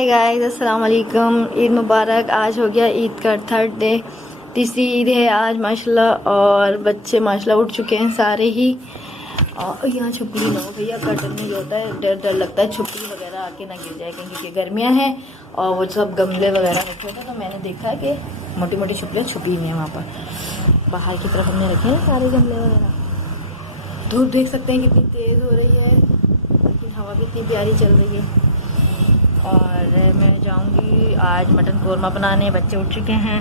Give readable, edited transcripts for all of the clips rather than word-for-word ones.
Hi guys, अस्सलाम वालेकुम। ईद मुबारक। आज हो गया ईद का थर्ड डे, तीसरी ईद है आज माशाल्लाह। और बच्चे माशाल्लाह उठ चुके हैं सारे ही। और यहाँ छुपड़ी ना हो भैया, कर्टन में जो होता है डर डर लगता है छुपड़ी वगैरह आके ना गिर जाए कहीं, क्योंकि गर्मियाँ हैं और वो सब गमले वगैरह रखे होते हैं। तो मैंने देखा कि मोटी मोटी छुपड़ियाँ छुपी हुई हैं वहाँ पर बाहर की तरफ हमने रखे हैं सारे गमले वगैरह। धूप देख सकते हैं कितनी तेज़ हो रही है, लेकिन हवा भी इतनी प्यारी चल रही है। और मैं जाऊंगी आज मटन कौरमा बनाने। बच्चे उठ चुके हैं।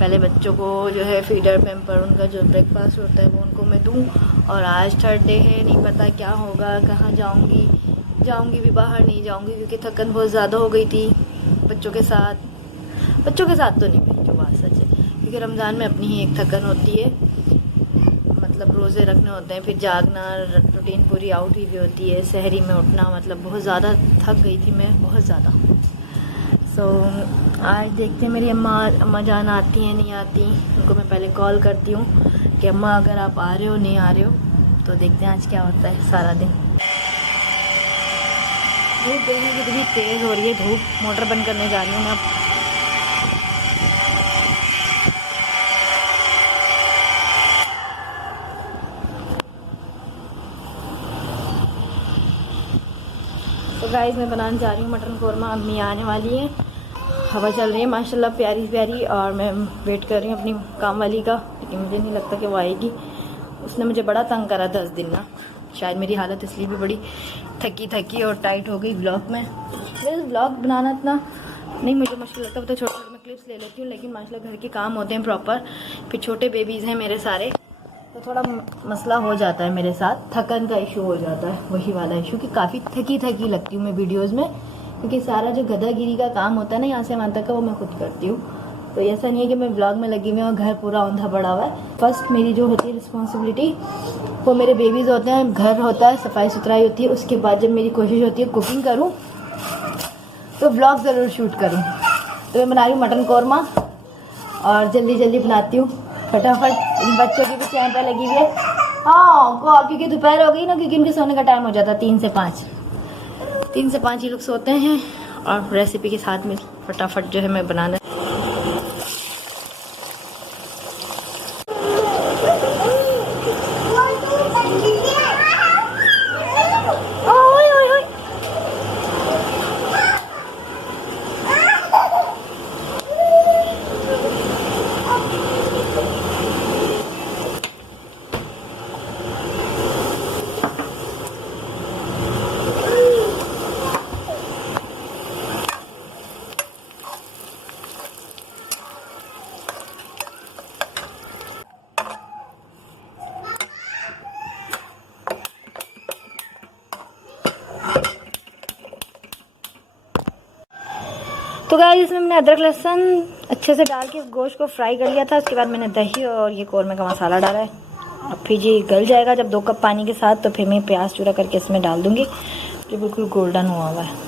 पहले बच्चों को जो है फीडर पैम्पर उनका जो ब्रेकफास्ट होता है वो उनको मैं दूं। और आज थर्ड डे है, नहीं पता क्या होगा, कहाँ जाऊंगी भी बाहर नहीं जाऊंगी क्योंकि थकन बहुत ज़्यादा हो गई थी बच्चों के साथ तो नहीं हुई, जो बात सच है, क्योंकि रमज़ान में अपनी ही एक थकन होती है, मतलब रोज़े रखने होते हैं, फिर जागना, रूटीन पूरी आउट हुई भी होती है, सहरी में उठना, मतलब बहुत ज़्यादा थक गई थी मैं, बहुत ज़्यादा। आज देखते हैं मेरी अम्मा जान आती हैं नहीं आती। उनको मैं पहले कॉल करती हूँ कि अम्मा अगर आप आ रहे हो नहीं आ रहे हो, तो देखते हैं आज क्या होता है सारा दिन। धूप देखने कितनी तेज़ हो रही है, धूप। मोटर बंद करने जा रही हूँ मैं अब। तो गाइस मैं बनाने जा रही हूँ मटन कौरमा। अम्मी आने वाली हैं, हवा चल रही है माशाल्लाह प्यारी प्यारी, और मैं वेट कर रही हूँ अपनी काम वाली का, लेकिन मुझे नहीं लगता कि वो आएगी। उसने मुझे बड़ा तंग करा 10 दिन ना, शायद मेरी हालत इसलिए भी बड़ी थकी और टाइट हो गई ब्लॉग में। वैसे ब्लॉग बनाना इतना नहीं मुझे मुश्किल लगता, तो छोटे छोटे मैं क्लिप्स ले लेती हूँ, लेकिन माशाल्लाह घर के काम होते हैं प्रॉपर, फिर छोटे बेबीज़ हैं मेरे सारे, तो थोड़ा मसला हो जाता है मेरे साथ, थकन का इशू हो जाता है, वही वाला इशू कि काफ़ी थकी लगती हूँ मैं वीडियोस में, क्योंकि सारा जो गदागिरी का काम होता है ना यहाँ से वहाँ तक का, वो मैं खुद करती हूँ। तो ऐसा नहीं है कि मैं ब्लॉग में लगी हुई हूँ और घर पूरा औंधा पड़ा हुआ है। फर्स्ट मेरी जो होती है रिस्पॉन्सिबिलिटी वो मेरे बेबीज़ होते हैं, घर होता है, सफाई सुथराई होती है। उसके बाद जब मेरी कोशिश होती है कुकिंग करूँ तो ब्लॉग ज़रूर शूट करूँ। तो मैं बना रही हूँ मटन कौरमा और जल्दी बनाती हूँ फटाफट। इन बच्चों की भी चैन पे लगी हुई है, हाँ, क्योंकि दोपहर हो गई ना, क्योंकि उनके सोने का टाइम हो जाता है 3 से 5 ये लोग सोते हैं। और रेसिपी के साथ में फटाफट जो है मैं बनाना। तो गाइस इसमें मैंने अदरक लहसुन अच्छे से डाल के गोश्त को फ्राई कर लिया था। उसके बाद मैंने दही और ये कौरमे का मसाला डाला है। अब फिर ये गल जाएगा जब 2 कप पानी के साथ, तो फिर मैं प्याज चूरा करके इसमें डाल दूंगी। ये बिल्कुल गोल्डन हुआ हुआ है।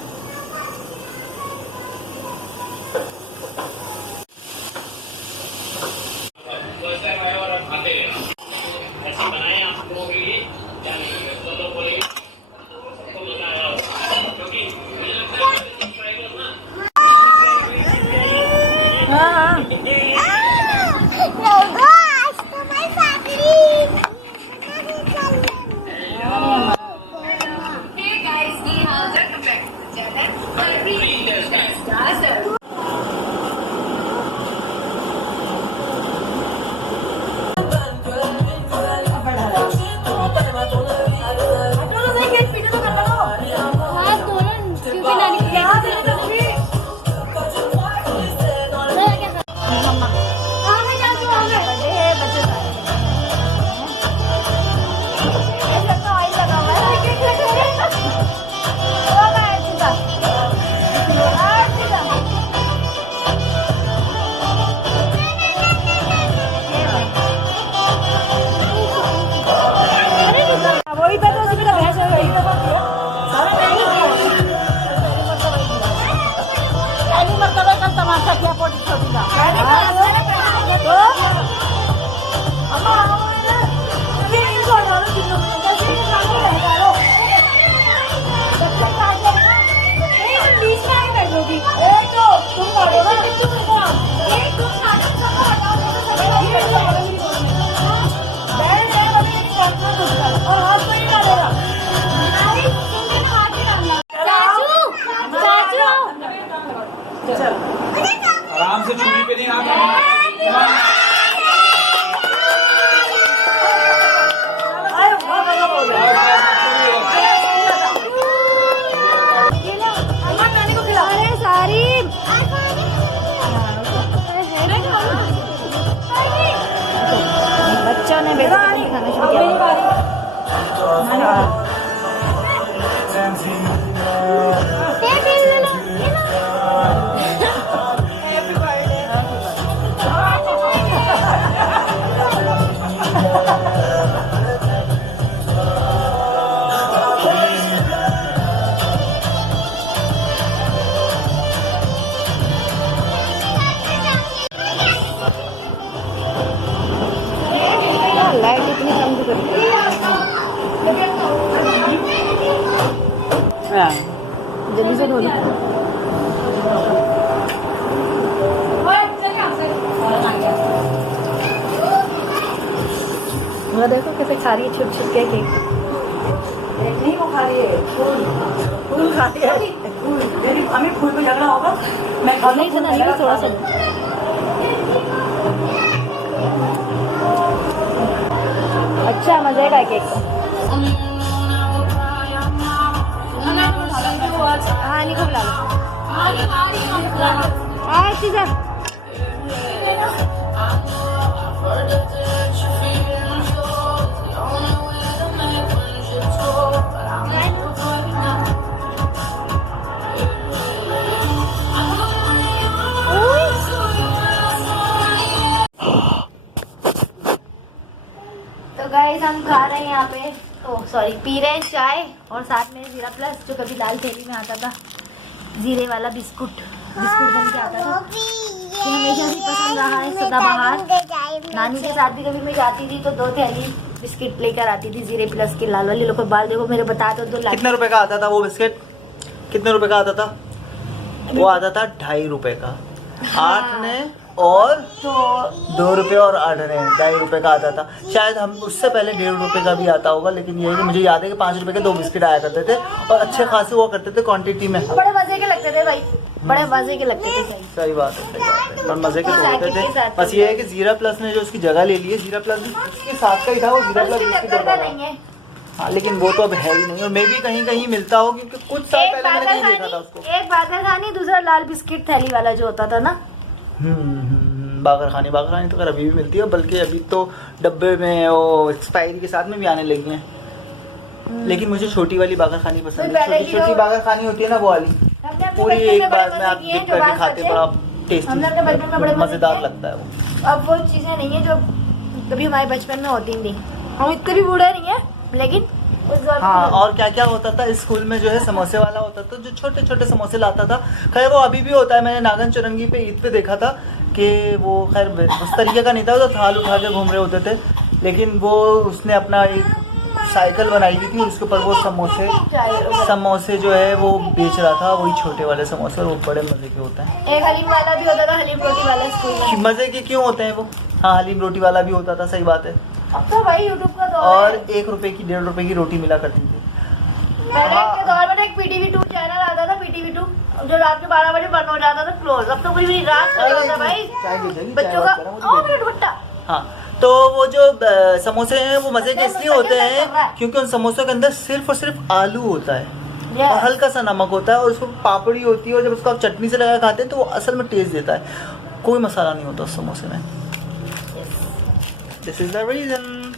आराम से चूड़ी पे नहीं हाथ बच्चों ने बेटा खाना शुरू किया। लाइट इतनी कम क्यों करती है? जल्दी से धोनी। वो देखो कैसे खा रही है छुप छुप के केक। नहीं वो खा रही है, फूल खा रही है। फूल हमें फूल पे झगड़ा होगा। मैं और नहीं सुना नहीं थोड़ा सा अच्छा मजे का केक का। हाँ नहीं को बुला लो। चीज़ तो गाइस हम खा रहे हैं यहाँ पे पी रहे हैं चाय और साथ में जीरा प्लस जो कभी लाल थैली में आता था जीरे वाला बिस्कुट बन के आता था तो हमेशा से पसंद रहा है सदाबहार। नानी के साथ भी कभी मैं जाती थी तो 2 थैली बिस्किट लेकर आती थी जीरे प्लस के लाल वाले। लोग बाल देखो मेरे बता दो 2 लाख। कितने रुपए का आता था वो बिस्किट? कितने रुपए का आता था वो? आता था 2.5 रुपए का। 8 ने और तो 2 रुपए और 8 ने 2.5 रुपए का आता था। शायद हम उससे पहले 1.5 रुपए का भी आता होगा, लेकिन ये है कि मुझे याद है कि 5 रुपए के 2 बिस्किट आया करते थे और अच्छे खासे हुआ करते थे क्वांटिटी में। बड़े मजे के लगते थे भाई, बड़े मजे के लगते थे। सही बात है, सही बात है। और मजे के तो होते थे। बस ये है कि जीरा प्लस ने जो उसकी जगह ले ली है, जीरा प्लस उसके साथ का ही था वो जीरा प्लस बिस्किट नहीं है। हाँ, लेकिन वो तो अब है ही नहीं और मे भी कहीं कहीं मिलता हो क्योंकि कुछ साल पहले मैंने कहीं देखा था उसको। एक बागर खानी, दूसरा लाल बिस्किट थैली वाला जो होता था ना। बागर खानी तो खैर अभी भी मिलती है, बल्कि अभी तो डब्बे में वो एक्सपायरी के साथ में भी आने लगी हैं। लेकिन मुझे छोटी वाली बागर खानी पसंद है। छोटी बागर खानी होती है ना वो वाली, पूरी एक बार में आप डिप करके खाते बड़ा टेस्टी मजेदार लगता है वो। अब वो चीजें नहीं है जो कभी हमारे बचपन में होती थी। हम इतने भी बूढ़े नहीं है लेकिन हाँ। और क्या क्या होता था स्कूल में जो है समोसे वाला होता था जो छोटे छोटे समोसे लाता था। खैर वो अभी भी होता है, मैंने नागन चौरंगी पे ईद पे देखा था कि वो खैर उस तरीके का नहीं था, तो थाल उठा के घूम रहे होते थे, लेकिन वो उसने अपना एक साइकिल बनाई हुई थी और उसके ऊपर वो समोसे जो है वो बेच रहा था, वही छोटे वाले समोसे, और वो बड़े मजे के होते हैं। एक हलीम वाला भी होता था, हलीम रोटी वाला स्कूल में। मजे के क्यों होते हैं वो? हाँ, हलीम रोटी वाला भी होता था, सही बात है। अब तो भाई यूट्यूब का दौर और है। 1 रुपए की 1.5 रुपए की रोटी मिला करती थी पहले के दौर में एक PTV 2 चैनल आता था, PTV 2 जो रात के 12 बजे बंद हो जाता था क्लोज। अब तो कोई भी रात का होता भाई बच्चों का दुपट्टा। हाँ, तो वो जो समोसे हैं वो मजे के इसलिए होते हैं क्योंकि उन समोसों के अंदर सिर्फ और सिर्फ आलू होता है और हल्का सा नमक होता है और उसको पापड़ी होती है, और जब उसको आप चटनी से लगा खाते हैं तो वो असल में टेस्ट देता है। कोई मसाला नहीं होता उस समोसे में। This is the reason.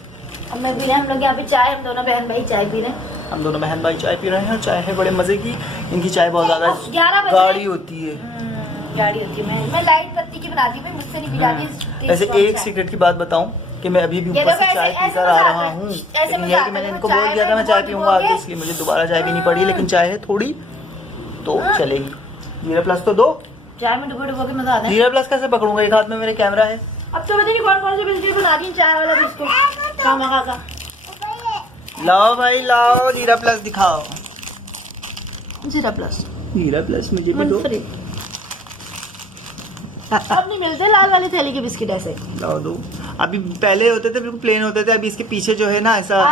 अब मैं पी रहे हैं, हम लोग यहाँ पे चाय, हम दोनों बहन भाई चाय पी रहे हैं। हम दोनों बहन भाई चाय पी रहे हैं। चाय है बड़े मजे की, इनकी चाय बहुत ज्यादा गाढ़ी होती है। गाढ़ी होती है। मैं लाइट पत्ती की बनाती हूँ, मुझसे नहीं पी जाती। वैसे एक सीक्रेट की बात बताऊं कि मैं अभी भी ऊपर से चाय पीकर आ रहा हूँ, लेकिन यह है कि मैंने इनको बोल दिया था मैं चाय पीऊंगा आगे, इसलिए मुझे दोबारा चाय पीनी पड़ी, लेकिन चाय है थोड़ी तो चलेगी। जीरा प्लस तो दो, चाय में डुबो के मजा आता है। जीरा प्लस कैसे पकड़ूंगा, एक हाथ में मेरे कैमरा है। अब तो पता नहीं कौन कौन से बिस्किट बना रही है चाय वाला बिस्कुट का। लाओ भाई लाओ, जीरा प्लस दिखाओ। जीरा प्लस मुझे भी दो। अब नहीं मिलते लाल वाली थैली के बिस्किट ऐसे। लाओ दो। अभी पहले होते थे बिल्कुल प्लेन होते थे, अभी इसके पीछे जो है ना ऐसा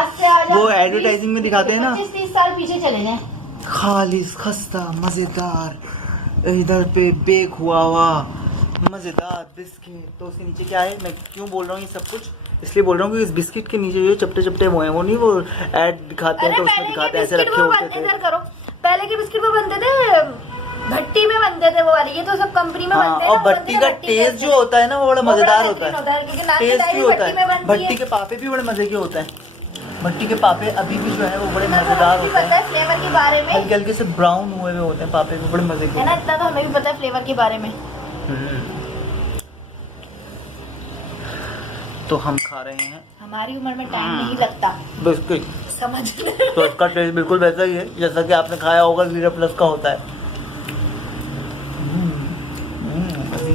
वो एडवर्टाइजिंग में दिखाते हैं ना, 25-30 साल पीछे चले जाए। खालिस खस्ता मजेदार इधर पे बेक हुआ हुआ मज़ेदार बिस्किट। तो उसके नीचे क्या है, मैं क्यों बोल रहा हूँ ये सब कुछ, इसलिए बोल रहा हूँ कि इस बिस्किट के नीचे जो चपटे चपटे वो हैं, वो नहीं वो ऐड दिखाते हैं तो उसमें दिखाते हैं ऐसे रखे होते थे। करो, पहले के बिस्किट वो बनते थे भट्टी में बनते थे वो वाले, ये तो सब कंपनी में बनते हैं। और भट्टी का टेस्ट जो होता है ना वो बड़ा मजेदार होता है, टेस्ट भी होता है। भट्टी के पापे भी बड़े मजे के होते हैं। भट्टी के पापे अभी भी जो है वो बड़े मजेदार होते हैं। फ्लेवर के बारे में हल्के हल्के से ब्राउन हुए हुए होते हैं पापे भी, बड़े मजे के है ना, इतना तो हमें भी पता है फ्लेवर के बारे में। तो हम खा रहे हैं, हमारी उम्र में टाइम नहीं लगता बिस्किट समझ। तो इसका टेस्ट बिल्कुल वैसा ही है जैसा कि आपने खाया होगा ज़ीरा प्लस का होता है।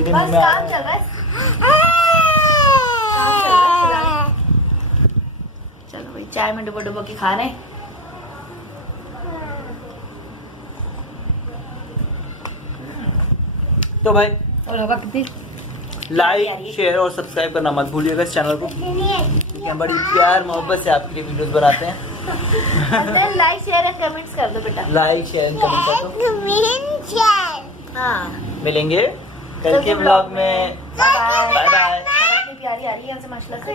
बस काम चल रहा है, चलो भाई चाय में डुबो डुबो के खा रहे हैं। तो भाई और हवा कितनी लाइक शेयर और सब्सक्राइब करना मत भूलिएगा इस चैनल को, क्योंकि हम बड़ी प्यार मोहब्बत से आपके लिए वीडियोस बनाते हैं। लाइक शेयर एंड कमेंट्स कर दो बेटा। लाइक शेयर एंड कमेंट कर दो। हाँ मिलेंगे कल के ब्लॉग में। Bye bye bye. इतनी प्यारी आ रही है यहाँ से माशाल्लाह से।